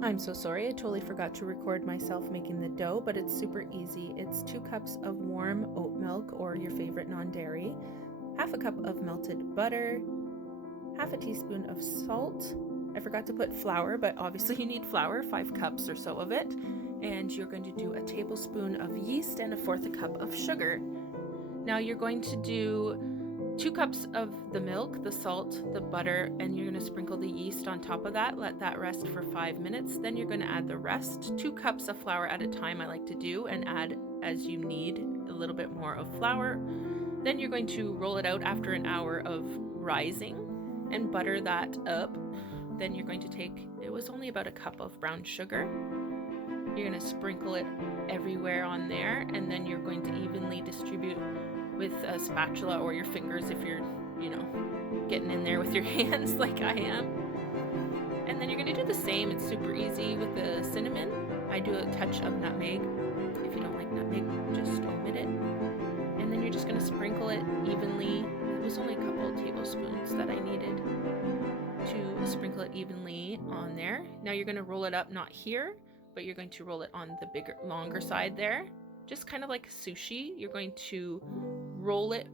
I'm so sorry, I totally forgot to record myself making the dough, but it's super easy. It's 2 cups of warm oat milk or your favorite non-dairy, half a cup of melted butter, half a teaspoon of salt. I forgot to put flour, but obviously you need flour, 5 cups or so of it. And you're going to do a tablespoon of yeast and a fourth a cup of sugar. Now you're going to do 2 cups of the milk, the salt, the butter, and you're going to sprinkle the yeast on top of that. Let that rest for 5 minutes. Then you're going to add the rest, 2 cups of flour at a time I like to do, and add as you need a little bit more of flour. Then you're going to roll it out after an hour of rising and butter that up. Then you're going to take, it was only about a cup of brown sugar. You're going to sprinkle it everywhere on there, and then you're going to evenly distribute with a spatula or your fingers if you're, getting in there with your hands like I am. And then you're going to do the same. It's super easy with the cinnamon. I do a touch of nutmeg. If you don't like nutmeg, just omit it. And then you're just going to sprinkle it evenly. It was only a couple of tablespoons that I needed to sprinkle it evenly on there. Now you're going to roll it up, not here, but you're going to roll it on the bigger, longer side there. Just kind of like sushi. You're going to roll it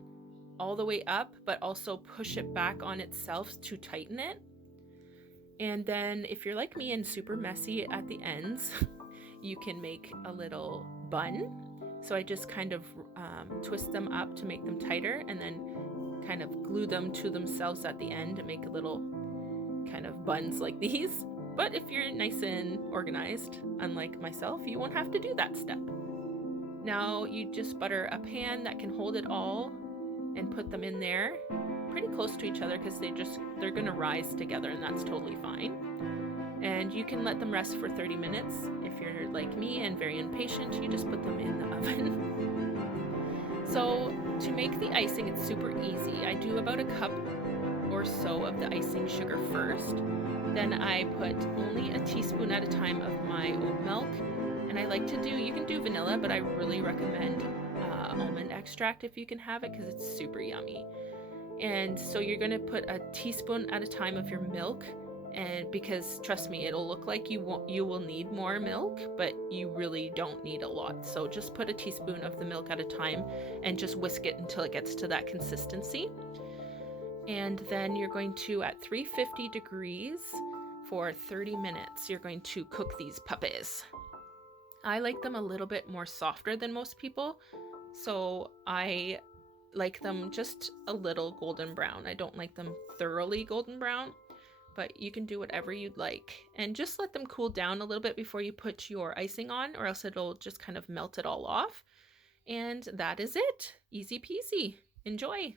all the way up, but also push it back on itself to tighten it. And then if you're like me and super messy at the ends, you can make a little bun. So I just kind of twist them up to make them tighter and then kind of glue them to themselves at the end to make a little kind of buns like these. But if you're nice and organized, unlike myself, you won't have to do that step. Now you just butter a pan that can hold it all and put them in there pretty close to each other because they're gonna rise together, and that's totally fine. And you can let them rest for 30 minutes. If you're like me and very impatient, you just put them in the oven. So to make the icing, it's super easy. I do about a cup or so of the icing sugar first. Then I put only a teaspoon at a time of my oat milk. And I like to do, you can do vanilla, but I really recommend almond extract if you can have it because it's super yummy. And so you're going to put a teaspoon at a time of your milk, and because trust me, it'll look like you will need more milk, but you really don't need a lot. So just put a teaspoon of the milk at a time and just whisk it until it gets to that consistency. And then you're going to, at 350 degrees for 30 minutes, you're going to cook these puppies. I like them a little bit more softer than most people, so I like them just a little golden brown. I don't like them thoroughly golden brown, but you can do whatever you'd like. And just let them cool down a little bit before you put your icing on, or else it'll just kind of melt it all off. And that is it. Easy peasy. Enjoy.